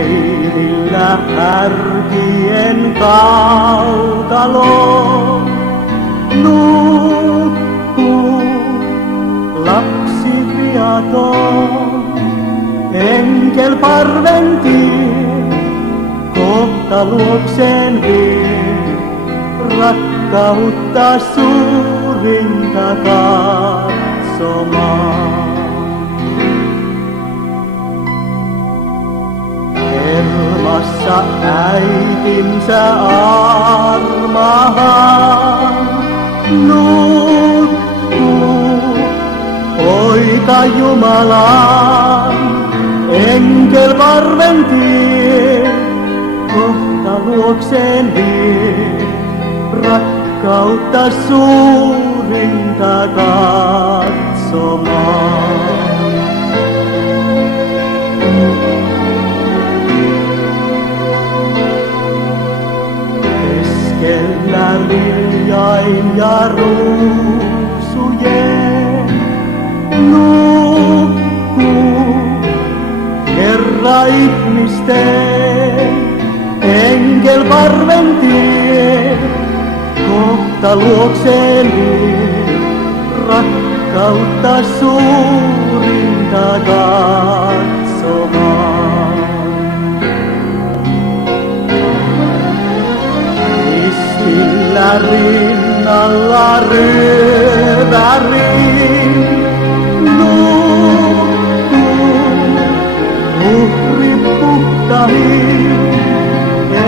leirillä härkien kaukalo. Nukkuu lapsi viaton, enkel parven tie, kohta luokseen vie, rakkautta suurinta katsomaan. Helmassa äitinsä armahan nukkuu, poika Jumalan enkel parven tie, kohta luokseen vie, rakkautta suurinta katsomaan. Keskellä liljain ja ruusujen nukkuu Herra ihmisten enkel parven tie, kohta luokseen vie, rakkautta suurinta katsomaan. Ristillä rinnalla ryövärin nukkuu, uhri puhtahin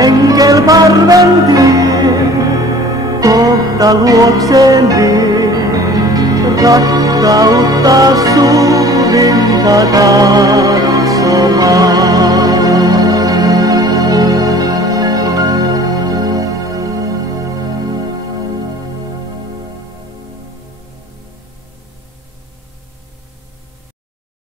enkel parven tie, kohta luokseen vie, rakkautta suurinta katsomaan.